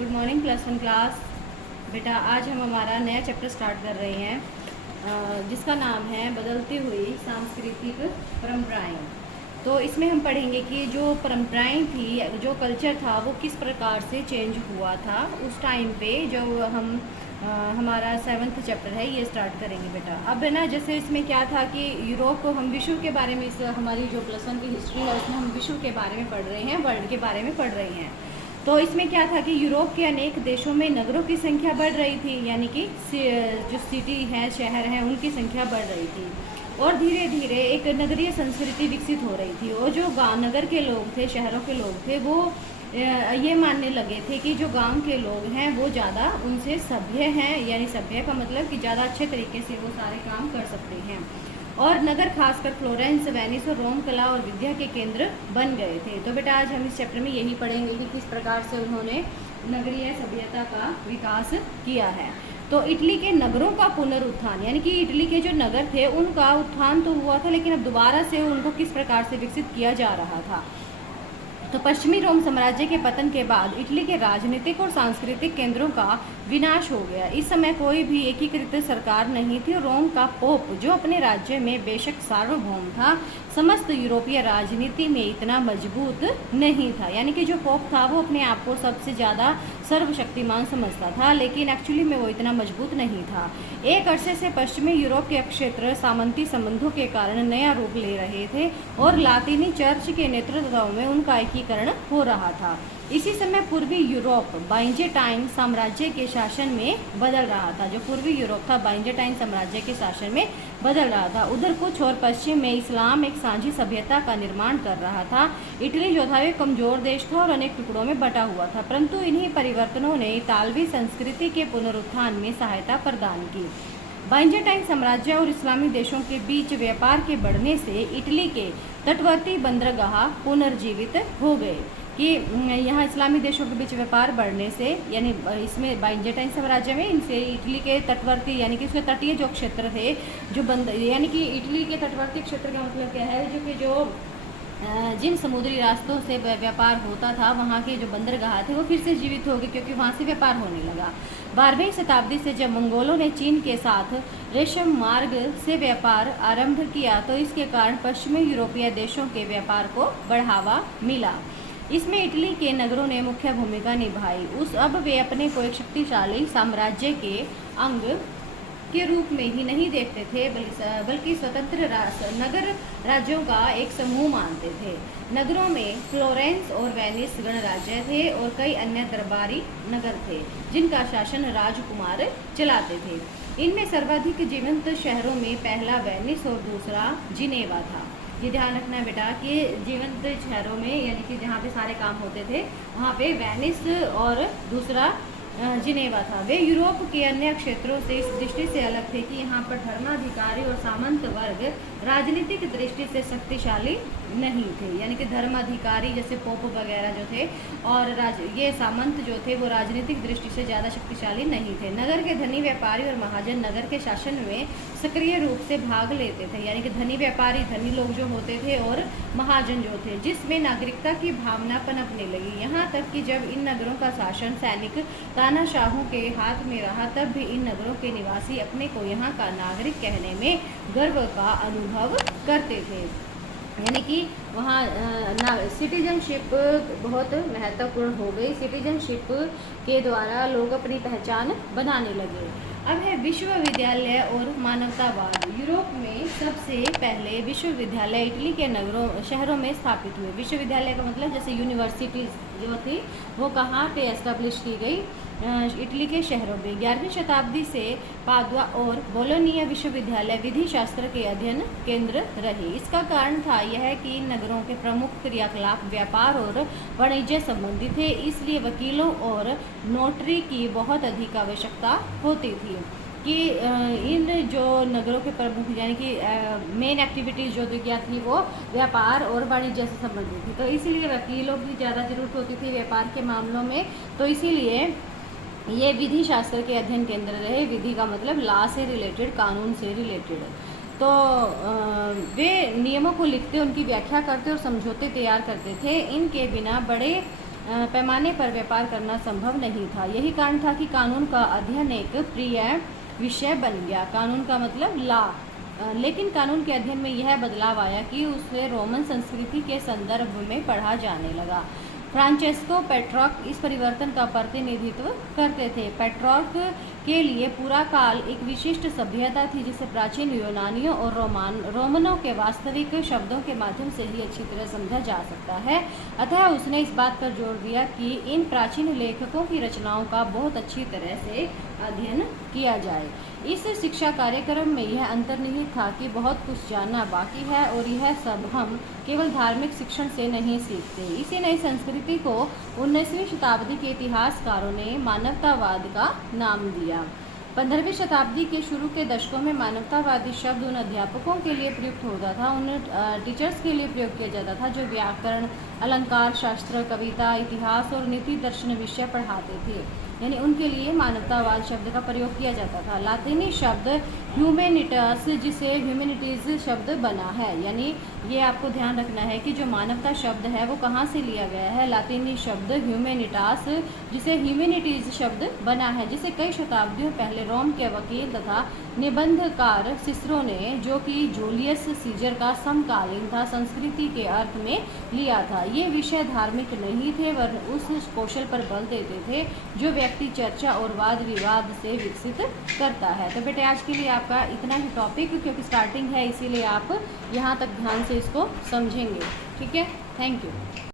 Good morning class 1 class. बेटा आज हम हमारा नया चैप्टर स्टार्ट कर रहे हैं जिसका नाम है बदलती हुई सांस्कृतिक परंपराएं। तो इसमें हम पढ़ेंगे कि जो परंपराएं थी, जो कल्चर था, वो किस प्रकार से चेंज हुआ था उस टाइम पे। जो हम हमारा 7th चैप्टर है ये स्टार्ट करेंगे बेटा। अब है ना, जैसे इसमें क्या था कि यूरोप को हम विश्व के बारे में, इस हमारी जो प्लस 1 की हिस्ट्री है उसमें हम विश्व के बारे में पढ़ रहे हैं, वर्ल्ड के बारे में पढ़ रहे हैं। तो इसमें क्या था कि यूरोप के अनेक देशों में नगरों की संख्या बढ़ रही थी, यानी कि जो सिटी है, शहर हैं, उनकी संख्या बढ़ रही थी और धीरे धीरे एक नगरीय संस्कृति विकसित हो रही थी। और जो गाँव नगर के लोग थे, शहरों के लोग थे, वो ये मानने लगे थे कि जो गांव के लोग हैं वो ज़्यादा उनसे सभ्य हैं, यानी सभ्य का मतलब कि ज़्यादा अच्छे तरीके से वो सारे काम कर सकते हैं। और नगर खासकर फ्लोरेंस, वेनिस और रोम कला और विद्या के केंद्र बन गए थे। तो बेटा आज हम इस चैप्टर में यही पढ़ेंगे कि किस प्रकार से उन्होंने नगरीय सभ्यता का विकास किया है। तो इटली के नगरों का पुनरुत्थान, यानी कि इटली के जो नगर थे उनका उत्थान तो हुआ था, लेकिन अब दोबारा से उनको किस प्रकार से विकसित किया जा रहा था। तो पश्चिमी रोम साम्राज्य के पतन के बाद इटली के राजनीतिक और सांस्कृतिक केंद्रों का विनाश हो गया। इस समय कोई भी एकीकृत सरकार नहीं थी। रोम का पोप, जो अपने राज्य में बेशक सार्वभौम था, समस्त यूरोपीय राजनीति में इतना मजबूत नहीं था। यानी कि जो पोप था वो अपने आप को सबसे ज़्यादा सर्वशक्तिमान समझता था, लेकिन एक्चुअली में वो इतना मजबूत नहीं था। एक अरसे से पश्चिमी यूरोप के क्षेत्र सामंती संबंधों के कारण नया रूप ले रहे थे और लातीनी चर्च के नेतृत्व में उनका एकीकरण हो रहा था। इसी समय पूर्वी यूरोप बाइजेंटाइन साम्राज्य के शासन में बदल रहा था। जो पूर्वी यूरोप था बाइजेंटाइन साम्राज्य के शासन में बदल रहा था। उधर कुछ और पश्चिम में इस्लाम एक साझी सभ्यता का निर्माण कर रहा था। इटली जो था वे कमजोर देश था और अनेक टुकड़ों में बटा हुआ था, परंतु इन्हीं परिवर्तनों ने इतालवी संस्कृति के पुनरुत्थान में सहायता प्रदान की। बाइजेंटाइन साम्राज्य और इस्लामी देशों के बीच व्यापार के बढ़ने से इटली के तटवर्ती बंदरगाह पुनर्जीवित हो गए। कि यहाँ इस्लामी देशों के बीच व्यापार बढ़ने से, यानी इसमें बाइजेंटाइन साम्राज्य में इनसे इटली के तटवर्ती, यानी कि उसके तटीय जो क्षेत्र थे, जो यानी कि इटली के तटवर्ती क्षेत्र का मतलब क्या है, जो कि जिन समुद्री रास्तों से व्यापार होता था, वहाँ के जो बंदरगाह थे वो फिर से जीवित हो गए, क्योंकि वहाँ से व्यापार होने लगा। 12वीं शताब्दी से जब मंगोलों ने चीन के साथ रेशम मार्ग से व्यापार आरंभ किया, तो इसके कारण पश्चिमी यूरोपीय देशों के व्यापार को बढ़ावा मिला। इसमें इटली के नगरों ने मुख्य भूमिका निभाई। अब वे अपने को एक शक्तिशाली साम्राज्य के अंग के रूप में ही नहीं देखते थे, बल्कि स्वतंत्र नगर राज्यों का एक समूह मानते थे। नगरों में फ्लोरेंस और वेनिस गणराज्य थे और कई अन्य दरबारी नगर थे जिनका शासन राजकुमार चलाते थे। इनमें सर्वाधिक जीवंत शहरों में पहला वेनिस और दूसरा जिनेवा था। ये ध्यान रखना है बेटा कि जीवंत शहरों में, यानी कि जहाँ पे सारे काम होते थे, वहाँ पे वेनिस और दूसरा जिनेवा था। वे यूरोप के अन्य क्षेत्रों से इस दृष्टि से अलग थे कि यहाँ पर धर्माधिकारी और सामंत वर्ग राजनीतिक दृष्टि से शक्तिशाली नहीं थे। यानी कि धर्माधिकारी जैसे पोप वगैरह जो थे और ये सामंत जो थे वो राजनीतिक दृष्टि से ज़्यादा शक्तिशाली नहीं थे। नगर के धनी व्यापारी और महाजन नगर के शासन में सक्रिय रूप से भाग लेते थे। यानी कि धनी व्यापारी, धनी लोग जो होते थे, और महाजन जो थे, जिसमें नागरिकता की भावना पनपने लगी। यहाँ तक कि जब इन नगरों का शासन सैनिक तानाशाहों के हाथ में रहा, तब भी इन नगरों के निवासी अपने को यहाँ का नागरिक कहने में गर्व का अनुभव करते थे। यानी कि वहाँ सिटीजनशिप बहुत महत्वपूर्ण हो गई। सिटीजनशिप के द्वारा लोग अपनी पहचान बनाने लगे। अब है विश्वविद्यालय और मानवतावाद। यूरोप में सबसे पहले विश्वविद्यालय इटली के शहरों में स्थापित हुए। विश्वविद्यालय का मतलब जैसे यूनिवर्सिटीज जो थी वो कहाँ पे एस्टेब्लिश की गई, इटली के शहरों में। 11वीं शताब्दी से पादुआ और बोलोनिया विश्वविद्यालय विधि शास्त्र के अध्ययन केंद्र रहे। इसका कारण था यह कि इन नगरों के प्रमुख क्रियाकलाप व्यापार और वाणिज्य संबंधी थे, इसलिए वकीलों और नोटरी की बहुत अधिक आवश्यकता होती थी। कि इन जो नगरों के प्रमुख, यानी कि मेन एक्टिविटीज़ जो क्या थी वो व्यापार और वाणिज्य से संबंधित थी, तो इसीलिए वकीलों की ज़्यादा ज़रूरत होती थी व्यापार के मामलों में। तो इसीलिए ये विधि शास्त्र के अध्ययन केंद्र रहे। विधि का मतलब लॉ से रिलेटेड, कानून से रिलेटेड। तो वे नियमों को लिखते, उनकी व्याख्या करते और समझौते तैयार करते थे। इनके बिना बड़े पैमाने पर व्यापार करना संभव नहीं था। यही कारण था कि कानून का अध्ययन एक प्रिय विषय बन गया। कानून का मतलब लॉ। लेकिन कानून के अध्ययन में यह बदलाव आया कि उसे रोमन संस्कृति के संदर्भ में पढ़ा जाने लगा। फ्रांचेस्को पेट्रॉर्क इस परिवर्तन का प्रतिनिधित्व करते थे। पेट्रॉर्क के लिए पूरा काल एक विशिष्ट सभ्यता थी जिसे प्राचीन यूनानियों और रोमनों के वास्तविक शब्दों के माध्यम से ही अच्छी तरह समझा जा सकता है। अतः उसने इस बात पर जोर दिया कि इन प्राचीन लेखकों की रचनाओं का बहुत अच्छी तरह से अध्ययन किया जाए। इस शिक्षा कार्यक्रम में यह अंतर्निहित था कि बहुत कुछ जानना बाकी है और यह सब हम केवल धार्मिक शिक्षण से नहीं सीखते। इसी नई संस्कृति को 19वीं शताब्दी के इतिहासकारों ने मानवतावाद का नाम दिया। 15वीं शताब्दी के शुरू के दशकों में मानवतावादी शब्द उन अध्यापकों के लिए प्रयुक्त होता था, उन टीचर्स के लिए प्रयोग किया जाता था जो व्याकरण, अलंकार शास्त्र, कविता, इतिहास और नीति दर्शन विषय पढ़ाते थे। यानी उनके लिए मानवतावाद शब्द का प्रयोग किया जाता था। लातिनी शब्द ह्यूमैनिटास जिसे ह्यूमैनिटीज़ शब्द बना है, यानी ये आपको ध्यान रखना है कि जो मानवता शब्द है वो कहाँ से लिया गया है। लातिनी शब्द ह्यूमैनिटास जिसे ह्यूमैनिटीज़ शब्द बना है, जिसे कई शताब्दियों पहले रोम के वकील तथा निबंधकार सिसरो ने, जो कि जूलियस सीजर का समकालीन था, संस्कृति के अर्थ में लिया था। ये विषय धार्मिक नहीं थे वरन उस कौशल पर बल देते थे जो व्यक्ति चर्चा और वाद विवाद से विकसित करता है। तो बेटे आज के लिए आपका इतना ही टॉपिक, क्योंकि स्टार्टिंग है इसीलिए आप यहाँ तक ध्यान से इसको समझेंगे। ठीक है, थैंक यू।